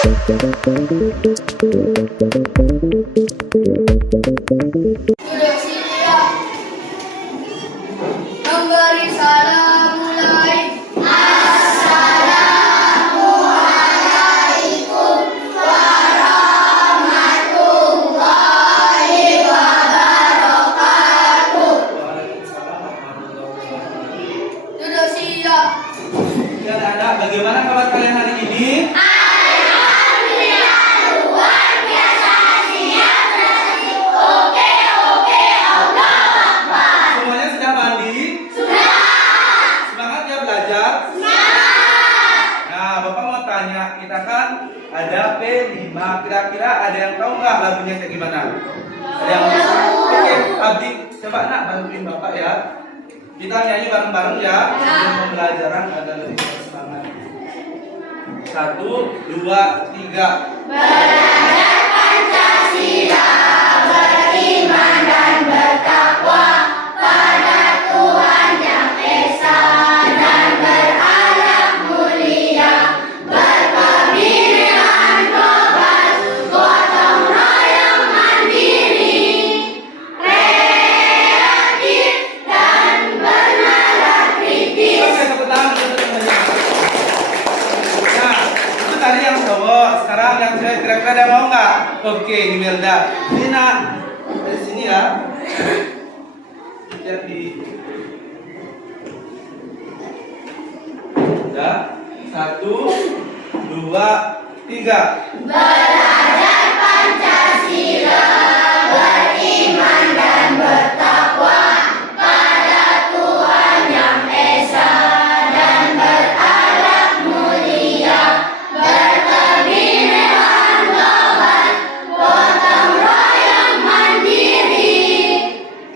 Sudah siap. Memberi salam mulai. Assalamualaikum warahmatullahi wabarakatuh. Sudah siap. Ya, anak, bagaimana kabar kalian hari ini? Semuanya sudah mandi? Sudah. Semangat ya belajar? Semangat. Nah, Bapak mau tanya, kita kan ada P5. Kira-kira ada yang tahu nggak lagunya kayak gimana? Ada yang bisa? Oke, Abdi, coba nak bantuin Bapak ya. Kita nyanyi bareng-bareng ya. Sebelum pembelajaran agar lebih bersemangat. 1, 2, 3. Belajar Pancasila, beriman dan bertakwa pada Tuhan Yang Esa dan berakhlak mulia, berkebinekaan global, gotong royong mandiri, kreatif dan bernalar kritis. Oke, tepuk tangan dulu semuanya. Nah, itu tadi yang cowok. Sekarang yang cewek, kira-kira ada mau nggak? Oke, Imelda. Ini nak, dari sini ya. Jadi, udah. 1, 2, 3. Belajar Pancasila, beriman dan bertakwa pada Tuhan Yang Esa dan berakhlak mulia, berkebinekaan global, gotong royong mandiri,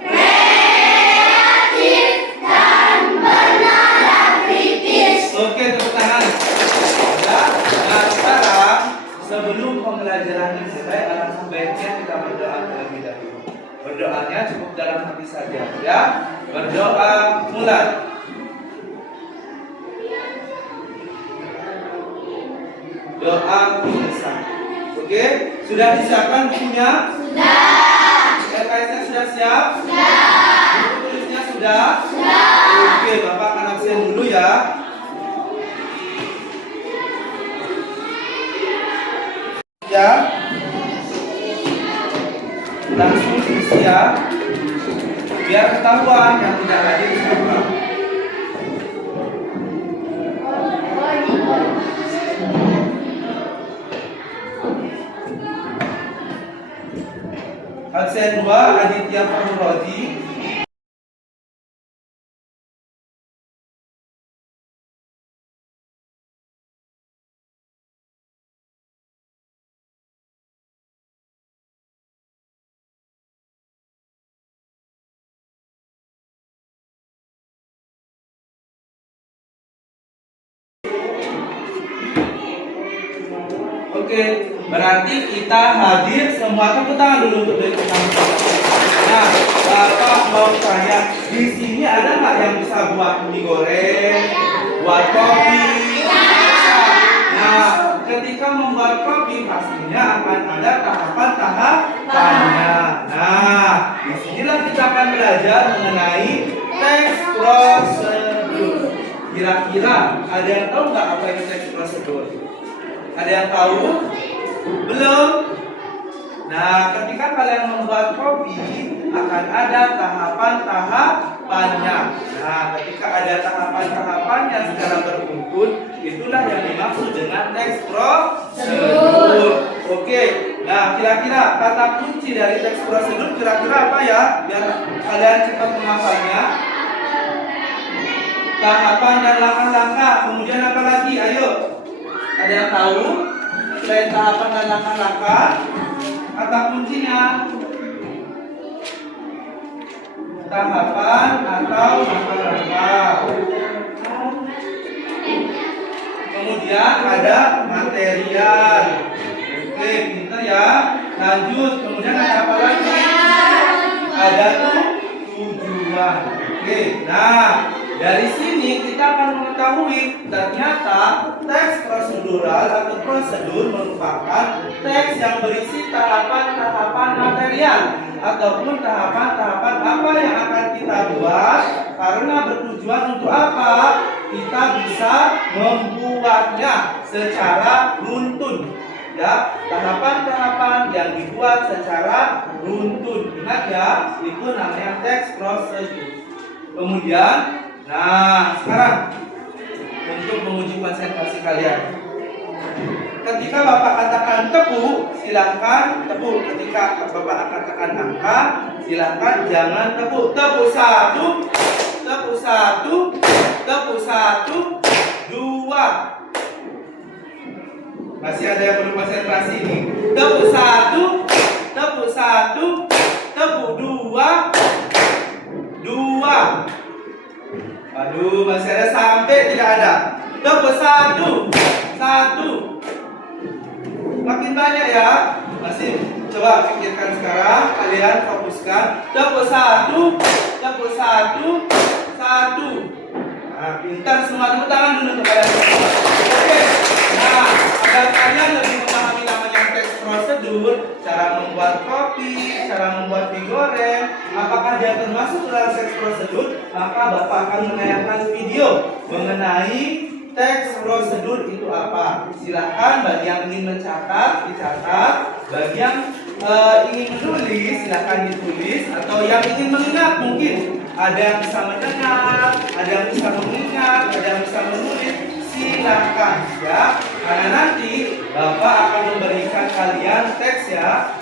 kreatif dan bernalar kritis. Oke, tepuk tangan. Ya. Nah, sekarang sebelum pembelajaran dimulai, alangkah baiknya kita berdoa terlebih dahulu. Berdoanya cukup dalam hati saja, ya. Berdoa mulai. Doa pemirsa. Oke, sudah disiapkan bukunya? Sudah. LKS-nya sudah siap? Sudah. Buku tulisnya sudah? Sudah. Oke, Bapak akan absen dulu ya. Ya. Langsung diisi ya. Biar ketahuan yang tidak hadir siapa. Absen 2 Aditya Fahurodi. Oke, berarti kita hadir semua. Tepuk tangan dulu untuk dari pertama. Nah, Bapak mau tanya, di sini ada nggak yang bisa buat mie goreng, buat kopi? Nah, ketika membuat kopi pastinya akan ada tahapan-tahapannya. Nah, disinilah kita akan belajar mengenai teks prosedur. Kira-kira ada yang tahu nggak apa itu teks prosedur? Ada yang tahu? Belum? Nah, ketika kalian membuat kopi akan ada tahapan-tahapannya. Nah, ketika ada tahapan-tahapannya secara beruntun, itulah yang dimaksud dengan teks prosedur. Oke. Nah, kira-kira kata kunci dari teks prosedur kira-kira apa ya? Biar kalian cepat menghafalnya. Tahapan dan langkah-langkah. Kemudian apa lagi? Ayo. Ada yang tahu? Selain tahapan dan langkah-langkah, kata kuncinya tahapan atau langkah-langkah. Kemudian ada material. Oke, pinter ya. Lanjut. Kemudian ada apa lagi? Ada tujuan. Oke. Nah, dari sini kita akan mengetahui ternyata teks prosedur prosedural atau prosedur merupakan teks yang berisi tahapan-tahapan material ataupun tahapan-tahapan apa yang akan kita buat, karena bertujuan untuk apa? Kita bisa membuatnya secara runtun. Ya, tahapan-tahapan yang dibuat secara runtun. Ingat ya, itu namanya teks prosedur. Kemudian, nah sekarang untuk menguji konsentrasi kalian. Ketika Bapak katakan tepuk, silahkan tepuk. Ketika Bapak akan katakan angka, silahkan jangan tepuk. Tepuk satu, tepuk satu, tepuk satu, dua. Masih ada yang perlu konsentrasi nih. Tepuk satu, tepuk satu, tepuk dua, dua. Aduh, masih ada sampai tidak ada. Tepuk satu, satu. Makin banyak ya. Masih coba pikirkan sekarang. Kalian fokuskan. Tepuk satu, tepuk satu, satu. Nah, pintar semua, tepuk tangan dulu kepada semua. Oke. Nah, agar kalian lebih memahami namanya teks prosedur, cara membuat kopi, cara membuat mie goreng, apakah dia termasuk dalam teks prosedur, maka Bapak akan menayangkan video mengenai teks prosedur itu apa. Silahkan bagi yang ingin mencatat, dicatat. Bagi yang ingin menulis, silahkan ditulis. Atau yang ingin mengingat, mungkin ada yang bisa mendengar, ada yang bisa mengingat, ada yang bisa menulis. Silahkan ya, karena nanti Bapak akan memberikan kalian teks ya.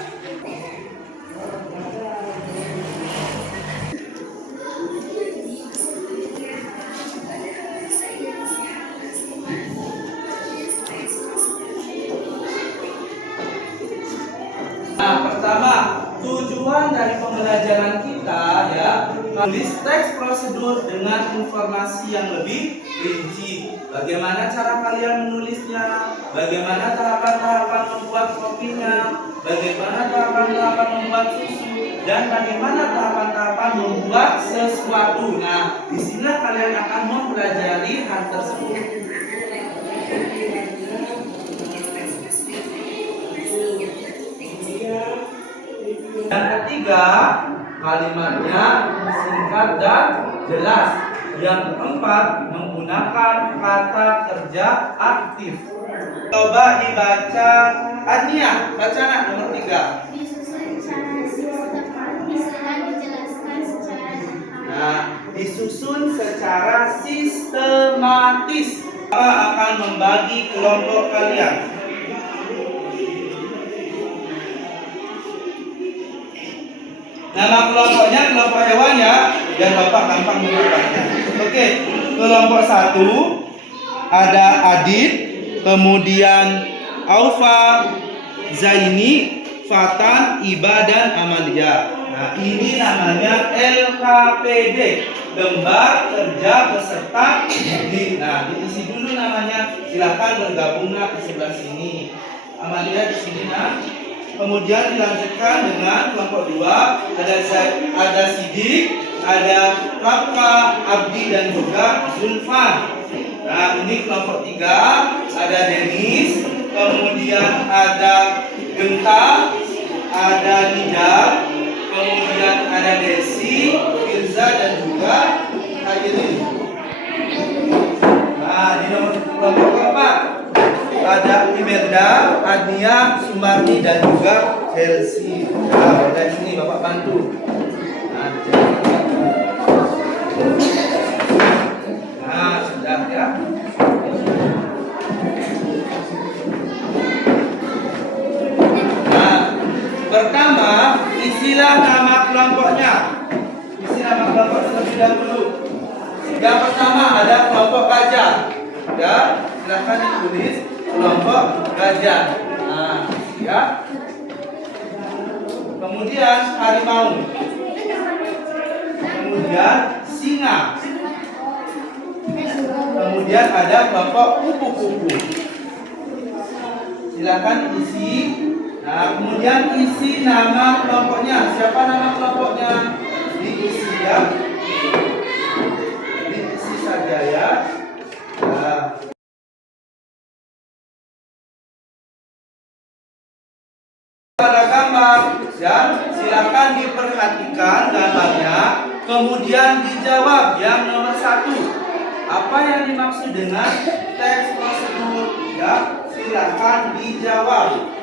Nah, pertama, tujuan dari pembelajaran kita ya, menulis teks prosedur dengan informasi yang lebih rinci. Bagaimana cara kalian menulisnya, bagaimana tahapan-tahapan membuat kopinya, bagaimana tahapan-tahapan membuat susu, dan bagaimana tahapan-tahapan membuat sesuatu. Nah, di sini kalian akan mempelajari hal tersebut. Yang ketiga, kalimatnya singkat dan jelas. Yang keempat, menggunakan kata kerja aktif. Coba dibaca Ania, baca nak nomor 3. Disusun secara sistematis dan dijelaskan secara lengkap. Nah, disusun secara sistematis. Bapak akan membagi kelompok kalian. Nama kelompoknya kelompok hewan ya, biar Bapak gampang mengubahnya. Oke, kelompok 1 ada Adit, kemudian Aufa, Zaini, Fatan, Iba, dan Amalia. Nah, ini namanya LKPD, lembar kerja peserta didik. Nah, diisi dulu namanya. Silakan bergabunglah ke sebelah sini. Amalia di sini nah. Kemudian dilanjutkan dengan kelompok 2, ada Sidik, ada Rafka, Abdi, dan juga Zulfan. Nah, ini kelompok 3, ada Denis, kemudian ada Genta, ada Nida, kemudian ada Desi, Firza, dan juga Airin. Nah, di nomor kelompok keempat ada Imelda, Adnia, Sumarni, dan juga Chelsea. Nah, dari sini Bapak bantu. Nah, sudah ya. Nah, pertama isilah nama kelompoknya. Isi nama kelompok terlebih dahulu. Yang pertama ada kelompok gajah. Ya, silakan ditulis kelompok gajah. Nah, ya. Kemudian harimau. Kemudian singa. Kemudian ada kelompok kupu-kupu. Silakan isi. Nah, kemudian isi nama kelompoknya. Siapa nama kelompoknya? Diisi ya. Diisi saja ya. Nah. Pada gambar, ya, silakan diperhatikan gambarnya, kemudian dijawab yang nomor 1. Apa yang dimaksud dengan teks prosedur? Ya, silakan dijawab.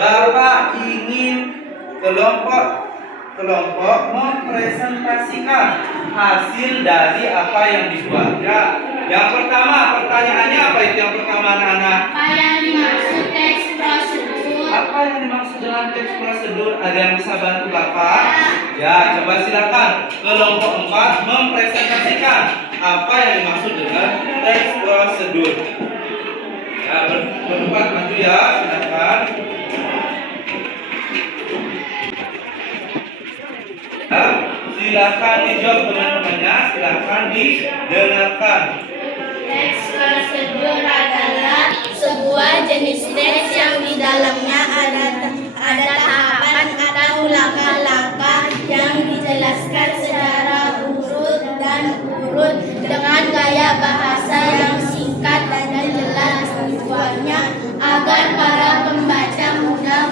Bapak ingin kelompok mempresentasikan hasil dari apa yang dibuat. Ya, yang pertama pertanyaannya apa itu yang pertama anak-anak? Apa yang dimaksud teks prosedur? Apa yang dimaksud dengan teks prosedur? Ada yang bisa bantu Bapak? Ya, coba silakan. Kelompok 4 mempresentasikan apa yang dimaksud dengan teks prosedur. Ya, berempat maju ya, silakan. Ya, silakan dijawab teman-temannya, silakan didengarkan. Teks prosedur adalah sebuah jenis teks yang di dalamnya ada tahapan atau langkah-langkah yang dijelaskan secara urut dengan gaya bahasa yang singkat dan jelas tujuannya agar para pembaca mudah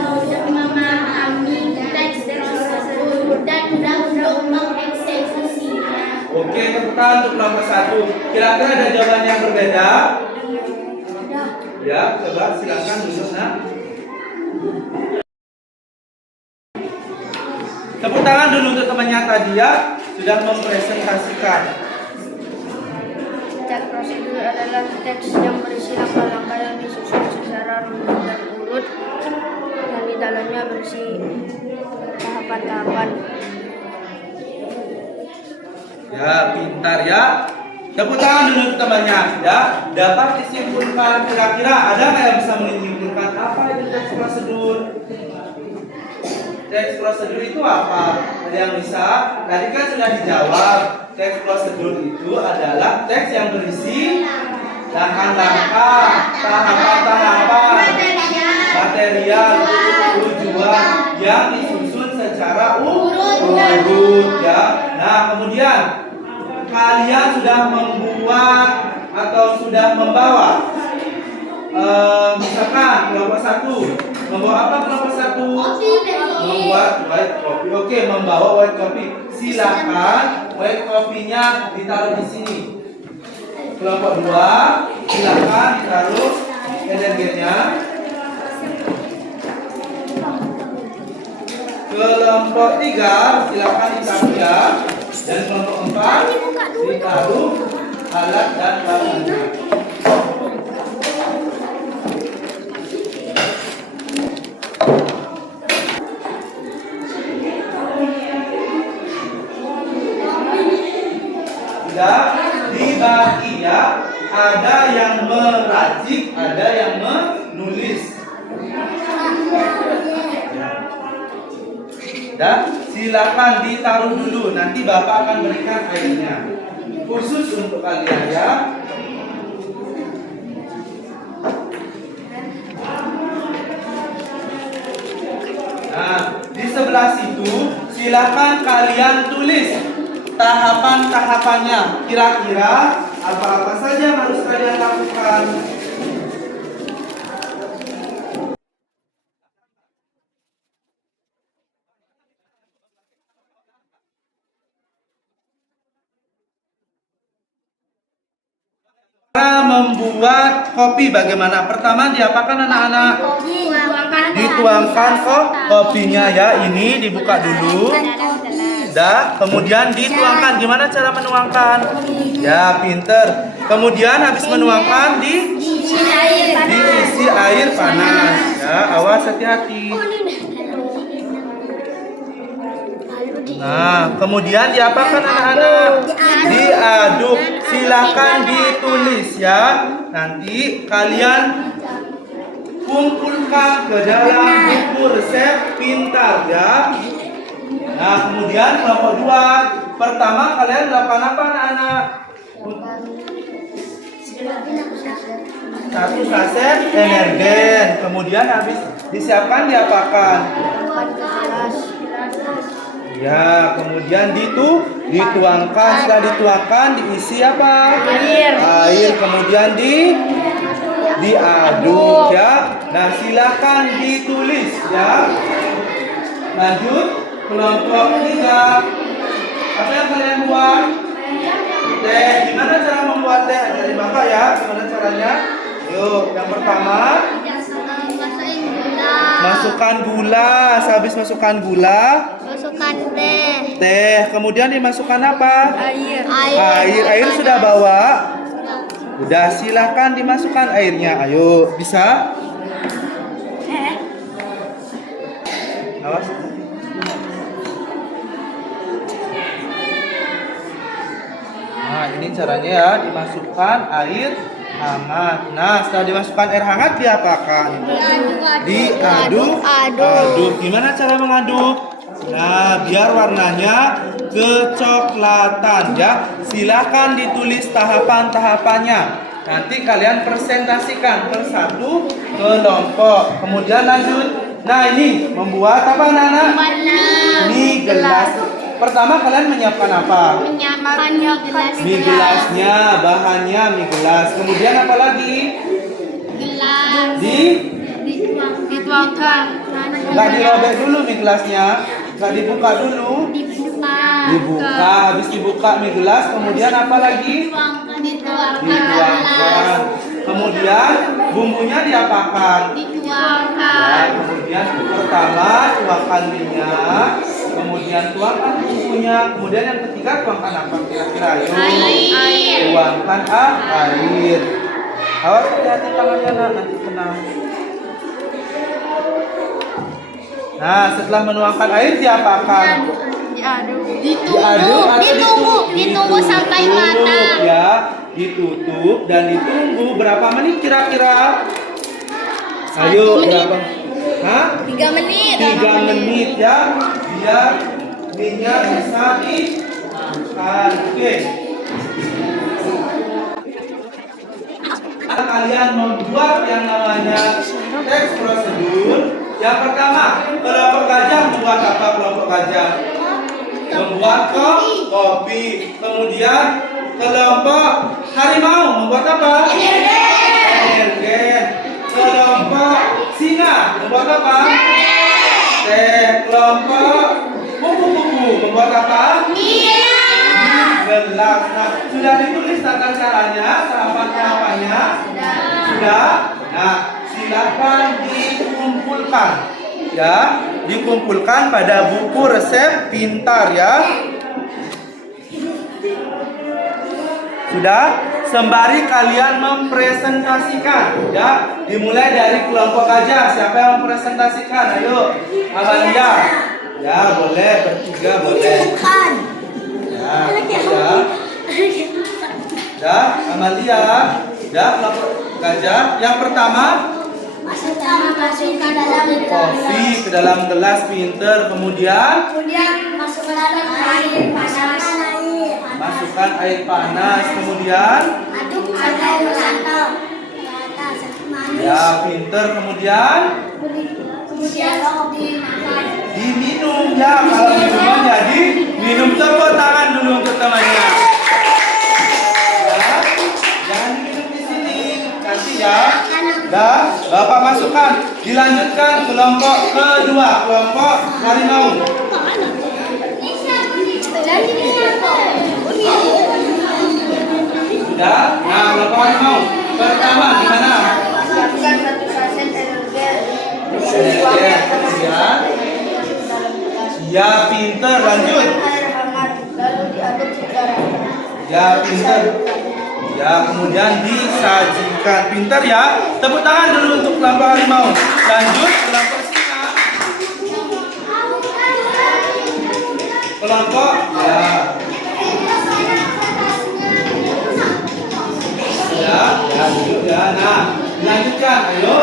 memahami teks tersebut dan mudah untuk mengeksekusinya. Oke, tepuk tangan untuk kelompok 1. Kira-kira ada jawaban yang berbeda? Ya, coba silakan duduk nak. Tepuk tangan dulu untuk temannya tadi ya, sudah mempresentasikan. Teks prosedur adalah teks yang berisi langkah-langkah yang disusun secara runut dan urut, dan di dalamnya berisi tahapan-tahapan. Ya, pintar ya. Tepuk tangan dulu untuk temannya. Ya, dapat disimpulkan kira-kira ada nggak yang bisa menyimpulkan apa itu teks prosedur? Teks prosedur itu apa? Ada yang bisa? Tadi kan sudah dijawab. Teks prosedur itu adalah teks yang berisi langkah-langkah, tahapan-tahapan, material, tujuan yang disusun secara urut ya. Nah, kemudian kalian sudah membuat atau sudah membawa misalkan kelompok 1 membawa apa kelompok 1? Membuat white copy. Oke, membawa white copy. Silakan white copy-nya ditaruh di sini. Kelompok 2 silakan ditaruh energennya. Kelompok 3 silakan ditaruh ya. Dan kelompok 4 ditaruh alat dan barangnya. Sudah dibagi ya. Ada yang merajik, ada yang menulis. Dan silakan ditaruh dulu, nanti Bapak akan berikan airnya. Khusus untuk kalian ya. Nah, di sebelah situ silakan kalian tulis tahapan-tahapannya. Kira-kira apa-apa saja yang harus kalian lakukan? Cara membuat kopi bagaimana? Pertama diapakan anak-anak? Dituangkan kopinya ya. Ini dibuka dulu. Dah, kemudian dituangkan. Gimana cara menuangkan? Ya, pinter. Kemudian habis menuangkan diisi air panas. Ya, awas hati-hati. Nah, kemudian diapakan anak-anak? Diaduk. Silakan ditulis ya. Nanti kalian kumpulkan ke dalam buku resep pintar ya. Nah, kemudian kelompok 2 Pertama kalian melakukan apa anak-anak? Satu saset energen. Kemudian habis disiapkan diapakan? Ya, kemudian dituangkan. Setelah dituangkan diisi apa? Air. Kemudian diaduk ya. Nah, silakan ditulis ya. Lanjut kelompok 3. Apa yang kalian buat? Teh. Gimana cara membuat teh? Dari Bapak ya. Gimana caranya? Yuk, yang pertama masukkan gula. Habis masukkan gula, Masukkan teh. teh. Kemudian dimasukkan apa? Air. Air sudah bawa? Udah, silakan dimasukkan airnya. Ayo, bisa? Awas. Nah, ini caranya ya, dimasukkan air hangat. Nah, setelah dimasukkan air hangat diapakan? Diaduk. Gimana cara mengaduk? Nah, biar warnanya kecoklatan ya. Silakan ditulis tahapan-tahapannya. Nanti kalian presentasikan per satu kelompok. Kemudian lanjut. Nah, ini membuat apa anak-anak? Mie gelas. Pertama kalian menyiapkan apa? Menyiapkan gelas. Mie gelasnya, bahannya mie gelas. Kemudian apa lagi? Gelas. Dituangkan. Nggak dirobek dulu mie gelasnya, nggak dibuka dulu. Dibuka, habis dibuka mie gelas. Kemudian apa lagi? Dituangkan. Kemudian bumbunya diapakan? Ya, kemudian pertama tuangkan minyak, kemudian tuangkan bumbunya, kemudian yang ketiga tuangkan apa kira-kira? Air. Tuangkan air. Awas hati-hati tangannya nanti kena. Nah, setelah menuangkan air diapakan? Ditunggu sampai matang. Ya, ditutup dan ditunggu berapa menit kira-kira? Ayo, berapa? Hah? 3 menit. 3 menit ya, biar minyak bisa dibuka. Oke. Kalian membuat yang namanya teks prosedur. Yang pertama, kelompok gajah membuat apa? Kelompok gajah membuat kopi. Kemudian kelompok harimau membuat apa? Energen. Kelompok singa membuat apa? Teh. Kelompok kupu-kupu membuat apa? Mie gelas. Nah, sudah ditulis tata caranya, tahapan-tahapannya? Sudah. Nah, silakan dikumpulkan. Ya, dikumpulkan pada buku resep pintar ya. Sudah, sembari kalian mempresentasikan ya. Dimulai dari kelompok gajah. Siapa yang mempresentasikan? Ayo, Amalia. Ya, boleh bertiga boleh. Ya, Amalia. Ya, kelompok gajah. Yang pertama, Masukkan dalam kopi ke dalam gelas, pinter. Kemudian masukkan dalam air panas. masukkan air panas. Kemudian Aduk sampai merata. ya, pinter. Kemudian dimakan. diminum ya. Kalau minuman jadi minum. Tepuk tangan dulu untuk temannya. Ya, jangan diminum di sini. Nanti ya. Dah, Bapak masukkan. Dilanjutkan kelompok kedua, kelompok harimau. Sudah. Nah, kelompok harimau. Pertama gimana? Siapkan satu saset energen. Ya. Ya, pinter. Lanjut. Air hangat lalu diaduk secara Ya, pinter. Ya, kemudian disajikan. Pinter ya. Tepuk tangan dulu untuk kelompok harimau. Lanjut kelompok singa. Kelompok ya. Ya, duduk ya. Nah, dilanjutkan. Ayo.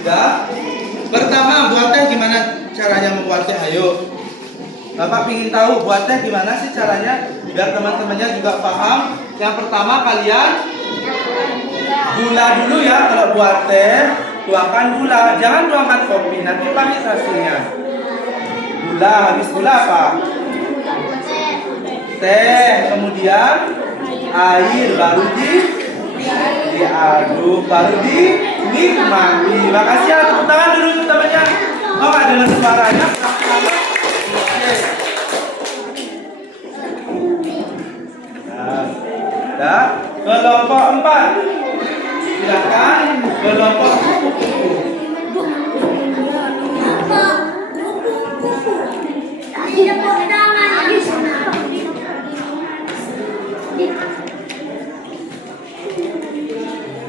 Sudah. Pertama, buat teh gimana caranya membuat teh? Ayo. Bapak ingin tahu buat teh gimana sih caranya biar teman-temannya juga paham. Yang pertama kalian gula dulu ya kalau buat teh. Tuangkan gula, jangan tuangkan kopi, nanti pahit hasilnya. Gula, habis gula apa? Teh, kemudian air, baru diaduk, baru dinikmati. Makasih ya, tepuk tangan dulu untuk temannya. Oh, nggak dengar suaranya? Nah, kelompok 4. Silakan kelompok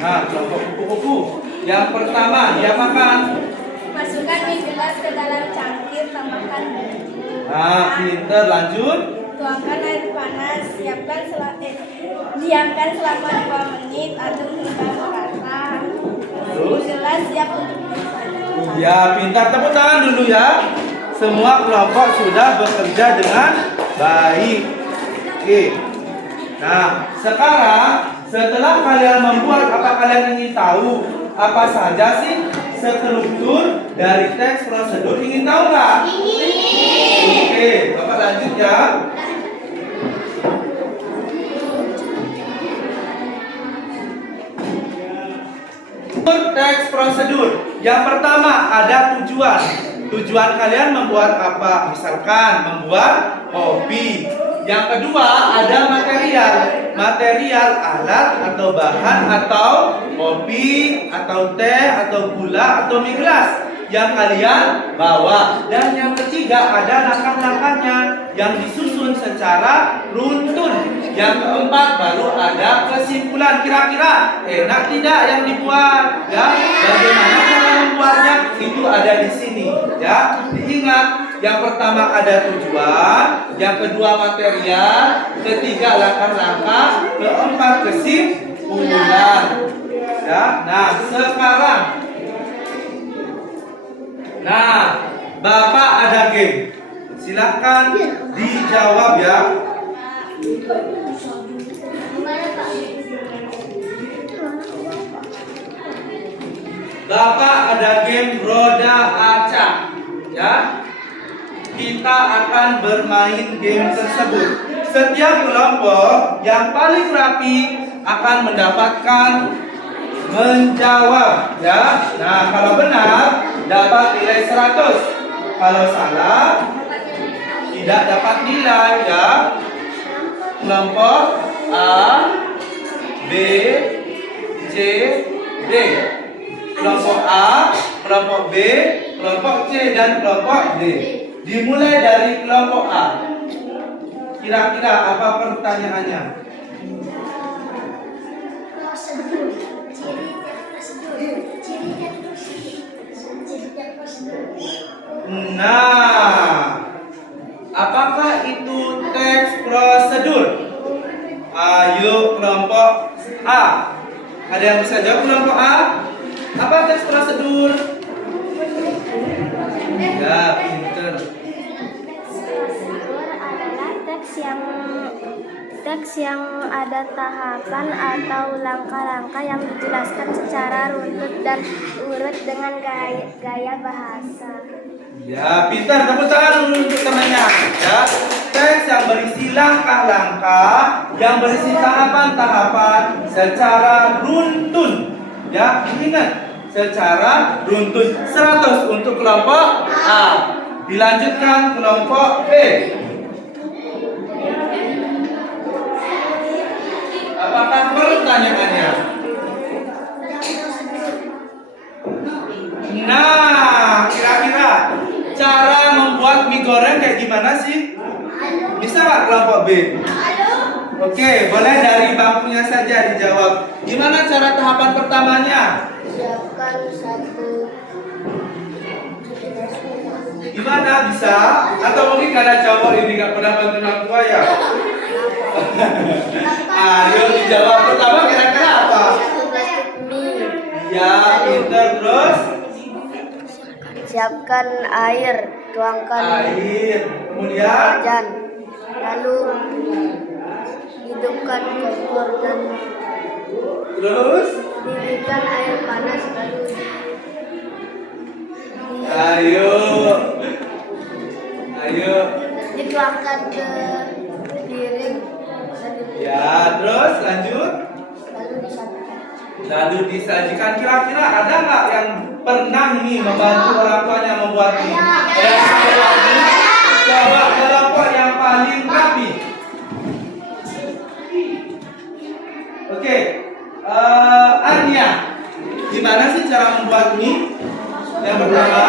Nah, kelompok kupu-kupu. Yang pertama, diapakan? Masukkan mie gelas ke dalam cangkir, tambahkan Nah, pinter, lanjut. tuangkan air panas, diamkan selama 2 menit, aduk hingga merata. Terus? Mie gelas siap untuk disajikan. Ya, pintar. Tepuk tangan dulu ya. Semua kelompok sudah bekerja dengan baik. Oke. Nah, sekarang setelah kalian membuat, apa kalian ingin tahu apa saja sih struktur dari teks prosedur? Ingin tahu nggak? Ingin. Oke, Bapak lanjut ya. Teks prosedur. Yang pertama ada tujuan. Tujuan kalian membuat apa? Misalkan membuat kopi. Yang kedua ada material. Material alat atau bahan atau kopi atau teh atau gula atau mie gelas yang kalian bawa. Dan yang ketiga ada langkah-langkahnya yang disusun secara runtun. Yang keempat baru ada kesimpulan. Kira-kira enak tidak yang dibuat? Ya, bagaimana cara membuatnya? Itu ada di sini. Ya, diingat. Yang pertama ada tujuan, yang kedua material, ketiga langkah-langkah, keempat kesimpulan. Ya, nah sekarang, nah Bapak ada game, silahkan dijawab ya. Bapak ada game roda acak, ya. Kita akan bermain game tersebut. Setiap kelompok yang paling rapi akan mendapatkan menjawab, ya. Nah, kalau benar dapat nilai 100. Kalau salah tidak dapat nilai, ya. Kelompok A, B, C, D. Kelompok A, kelompok B, kelompok C dan kelompok D. Dimulai dari kelompok A. Kira-kira apa pertanyaannya? Nah, apakah itu teks prosedur? Ayo kelompok A. Ada yang bisa jawab kelompok A? Apa teks prosedur? Ya, pinter. Prosedur adalah teks yang ada tahapan atau langkah-langkah yang dijelaskan secara runtut dan urut dengan gaya bahasa. Ya, pintar. Tepuk tangan dulu untuk temannya. Ya, teks yang berisi langkah-langkah, yang berisi tahapan-tahapan secara runtun. Ya, ingat secara runtun. 100 untuk kelompok A. Dilanjutkan kelompok B. Apakah pertanyaannya? Nah, kira-kira cara membuat mie goreng kayak gimana sih? Bisa nggak kelompok B? Oke, boleh dari bangkunya saja dijawab. Gimana cara tahapan pertamanya? Siapkan satu. Gimana, bisa? Atau mungkin karena cowok ini nggak pernah bantu orang tua ya? Ayo dijawab. Pertama kira-kira apa? Satu plastik mie. Ya, pinter. Terus Siapkan air, tuangkan Air. Kemudian wajan, lalu hidupkan kompor dan terus didihkan air panas, lalu ayo. Ayo. dituangkan ke piring, Ya, terus lanjut. lalu disajikan. Lalu disajikan. Kira-kira ada nggak yang pernah nih membantu orang tuanya membuat ini? Coba kelompok yang paling rapi. Oke, Ania, gimana sih cara membuat mie? Yang pertama,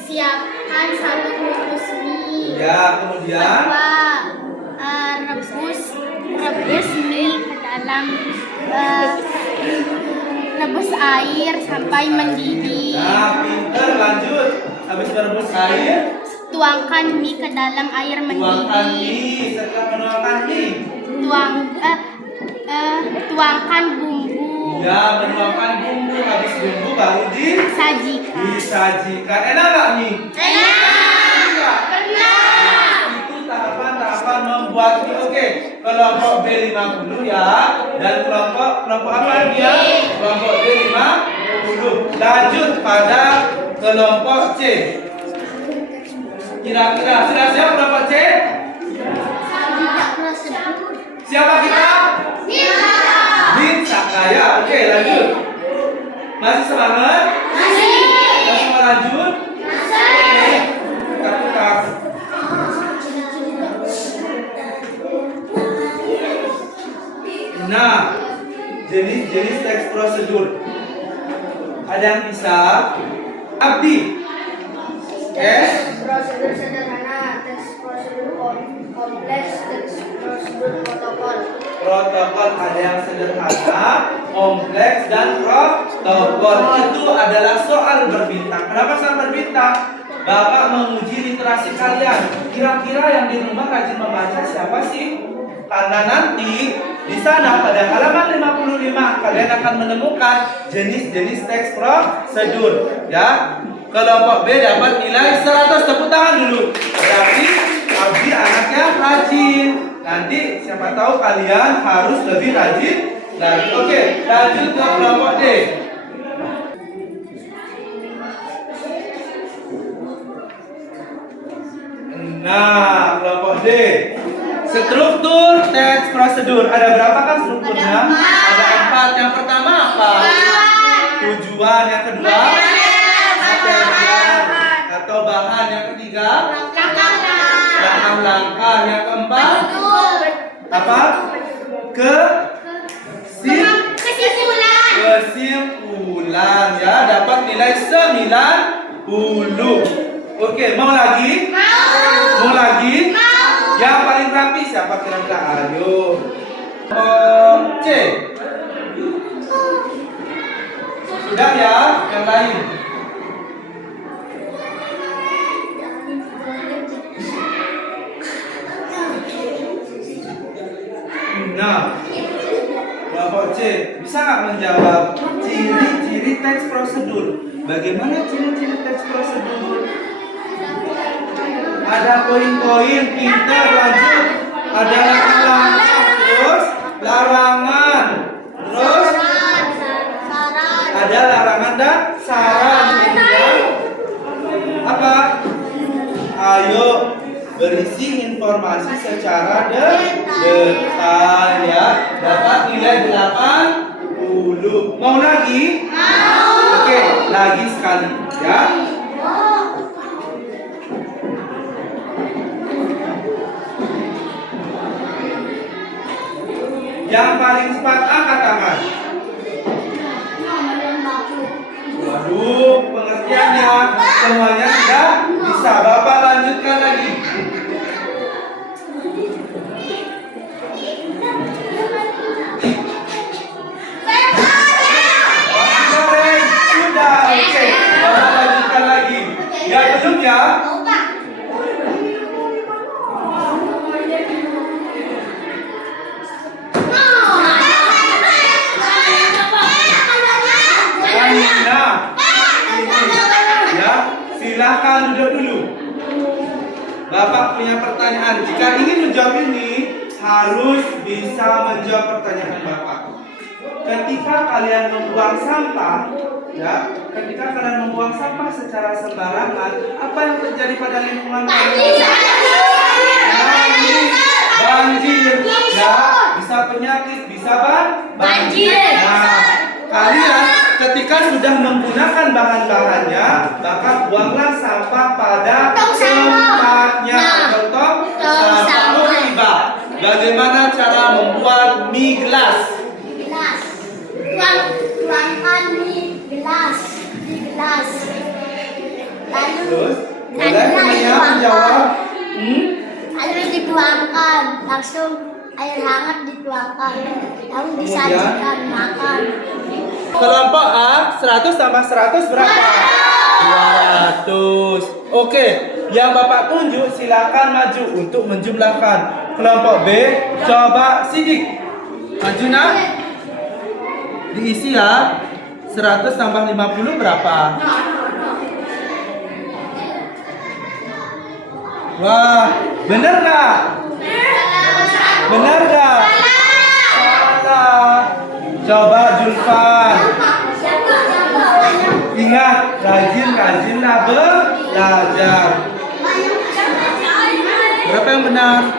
siapkan 1 bungkus mie. ya, kemudian Rebus mie ke dalam rebus air sampai mendidih. nah pinter, lanjut. Habis merebus air, Tuangkan mie ke dalam air tuangkan mendidih. mie. Setelah menuangkan mie, Tuangkan bumbu. ya, menuangkan bumbu. Habis bumbu baru Sajikan. disajikan. Enak nggak nih? Enak. Pernah. Itu tahapan-tahapan membuat mie. Oke, kelompok B50 ya. Dan kelompok apa dia? Kelompok D50. Lanjut pada kelompok C. Kira-kira sudah siap kelompok C? Siapa kita? Bisa kaya. Oke, lanjut. Masih semangat? Masih mau lanjut? Oke. Tukar-tukar. Nah, jenis-jenis teks prosedur. Ada yang bisa? Abdi. Prosedur sederhana, teks prosedur kompleks, teks prosedur protokol. Protokol ada yang sederhana, kompleks, dan protokol. Itu adalah soal berbintang. Kenapa soal berbintang? Bapak menguji literasi kalian. Kira-kira yang di rumah rajin membaca siapa sih? Karena nanti di sana pada halaman 55 kalian akan menemukan jenis-jenis teks prosedur. Ya, kelompok B dapat nilai 100. Tepuk tangan dulu. Berarti Abdi anaknya rajin. Nanti siapa tahu kalian harus lebih rajin lagi. Oke, lanjut ke kelompok D. Nah, kelompok D. Struktur teks prosedur. Ada berapa kan strukturnya? Ada 4. Yang pertama apa? Tujuan. Yang kedua? Material atau bahan. Yang ketiga? Langkah-langkah. Yang keempat? Apa? Kesimpulan. Ya, dapat nilai 90. Oke, mau lagi? Mau lagi? Yang paling rapi siapa kira-kira? Ayo. C. Sudah ya, yang lain. Nah, kelompok C bisa nggak menjawab ciri-ciri teks prosedur? Bagaimana ciri-ciri teks prosedur? Ada poin-poin, pintar, lanjut. Ada langkah-langkah, terus larangan, terus ada larangan dan saran. Kemudian apa? Ayo berisi informasi secara detail ya. Dapat nilai 80. Mau lagi? Oke, lagi sekali ya. Yang paling cepat angkat tangan. Waduh, pengertiannya semuanya sudah bisa. Bapak lanjutkan lagi. Sudah, oke. Bapak lanjutkan lagi. Ya belum ya? Nah, Silakan duduk dulu. Bapak punya pertanyaan. Jika ingin menjawab ini, harus bisa menjawab pertanyaan Bapak. Ketika kalian membuang sampah, ya, ketika kalian membuang sampah secara sembarangan, apa yang terjadi pada lingkungan kalian? Banjir, ya, bisa penyakit, bisa banjir. Nah, kalian ketika sudah menggunakan bahan-bahannya, maka buanglah sampah pada tempatnya. Contoh, sampah tiba. Bagaimana cara membuat mie gelas? Tuangkan di gelas. Terus, boleh temannya menjawab? Lalu dituangkan, langsung air hangat dituangkan, lalu disajikan makan. Kelompok A 100 tambah 100 berapa? 200. Oke, yang Bapak tunjuk silakan maju untuk menjumlahkan. Kelompok B, coba sidik. Maju nak. Diisi ya. 100 tambah 50 berapa? Wah, bener nggak? Bener nggak? Salah. Coba Julfan. Ingat, rajin-rajinlah belajar. Berapa yang benar?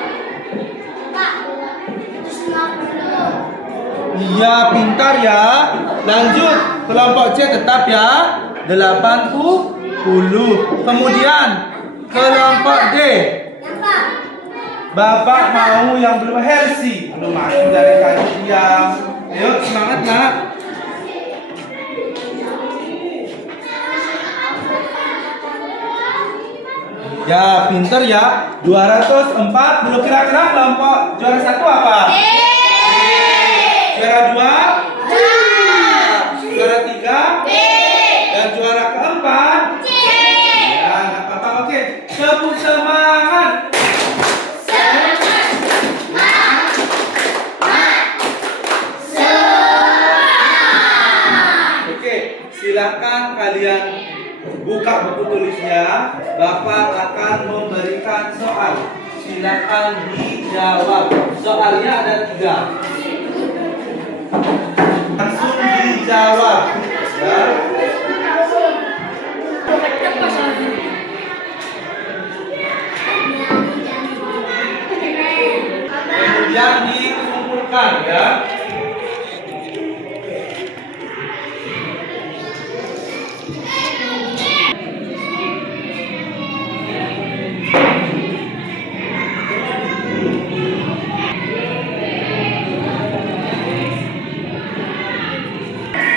Iya, pintar ya. Lanjut, kelompok C tetap ya. 80. Kemudian kelompok D. Bapak mau yang belum Hersi, belum masuk dari tadi ya. Ayo semangat nak. Ya, pinter ya. 240. Kira-kira kelompok juara 1 apa? Juara 2? Juara 3? Dan juara keempat? Ya, nggak apa-apa. Oke, tepuk semangat. Oke, silakan kalian buka buku tulisnya. Bapak akan memberikan soal. Silakan dijawab. Soalnya ada 3. Langsung dijawab. Ya. Kemudian dikumpulkan ya.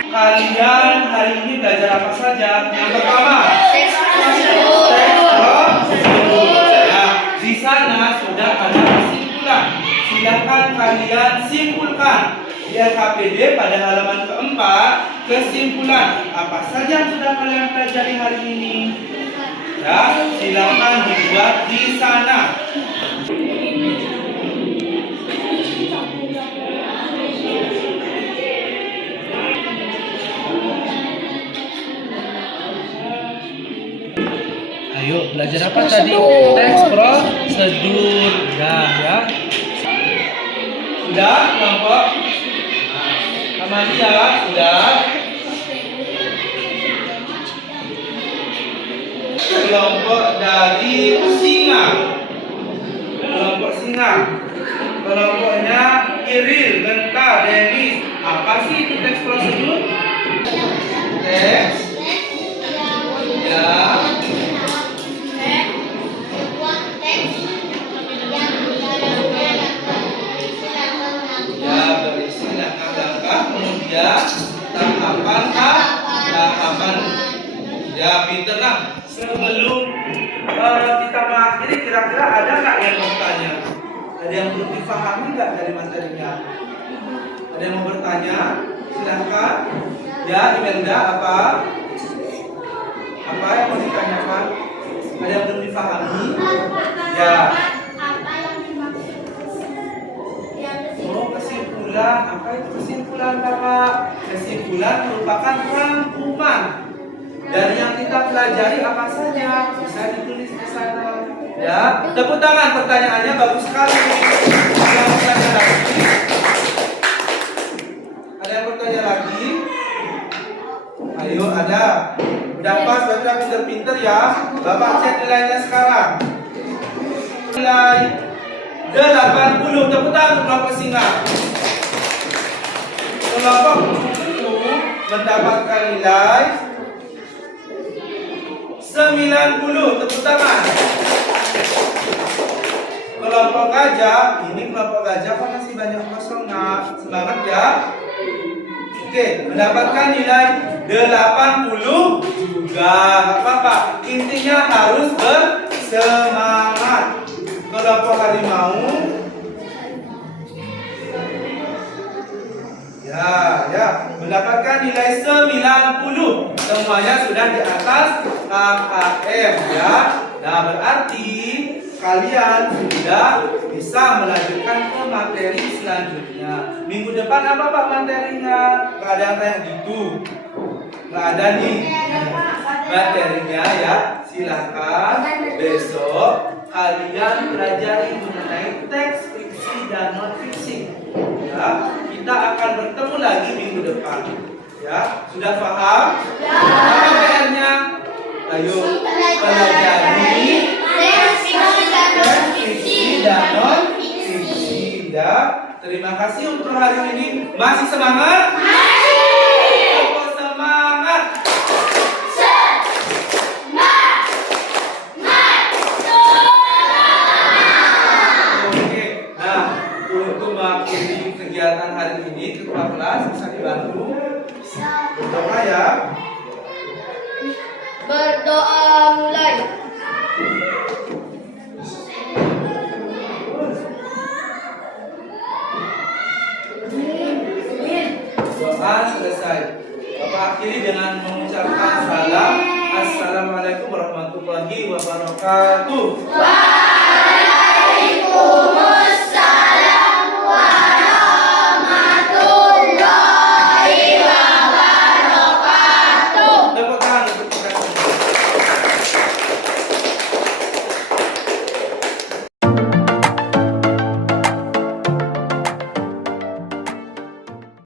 Kalian hari ini belajar apa saja? Yang pertama, teks prosedur. Nah, di sana sudah ada kesimpulan. Silakan kalian simpulkan di LKPD pada halaman keempat. Kesimpulan apa saja yang sudah kalian pelajari hari ini? Ya, silakan dibuat di sana. Ayo belajar apa tadi? Teks prosedur. Ya. Sudah kelompok Amalia sudah. Kelompok dari singa. Kelompoknya Iril, Genta, Denis. Apa sih itu teks prosedur? Teks. Ya. Berisi langkah-langkah, kemudian tahapan. Ya, pinter lah. Sebelum kita mengakhiri, kira-kira ada nggak yang mau tanya? Ada yang belum dipahami nggak dari materinya? Ada yang mau bertanya? Silahkan. Ya, Imelda, apa yang mau ditanyakan? Ada yang belum dipahami? Ya. Kesimpulan, apa itu kesimpulan Bapak? Kesimpulan merupakan rangkuman dari yang kita kita pelajari apa saja. Bisa ditulis di sana. Ya, tepuk tangan, pertanyaannya bagus sekali. Ada yang bertanya lagi? Ada yang bertanya lagi? Ayo, ada. Udah pas, baca pinter-pinter ya. Bapak cek nilainya sekarang. Nilai 80. Tepuk tangan untuk kelompok singa. Kelompok buku mendapatkan nilai 90. Tepuk tangan. Kelompok gajah, ini kelompok gajah kok masih banyak kosong, nak. Semangat ya. Oke, mendapatkan nilai 80 juga. Gak apa-apa. Intinya harus bersemangat. Kelompok harimau, ya, mendapatkan nilai 90. Semuanya sudah di atas KKM ya. Nah, berarti kalian sudah bisa melanjutkan ke materi selanjutnya. Minggu depan apa Pak materinya? Gak ada yang kayak gitu. Gak ada nih materinya ya. Silahkan besok kalian pelajari mengenai teks fiksi dan non fiksi. Ya, kita akan bertemu lagi minggu depan. Ya, sudah paham? Apa PR-nya? Ayo pelajari teks fiksi dan non fiksi. Ya, terima kasih untuk hari ini. Masih semangat? Masih. Semangat. Untuk mengakhiri kegiatan hari ini, ketua kelas bisa dibantu? Berdoa ya. Berdoa mulai. Doa selesai. Bapak akhiri dengan mengucapkan salam. Assalamualaikum warahmatullahi wabarakatuh.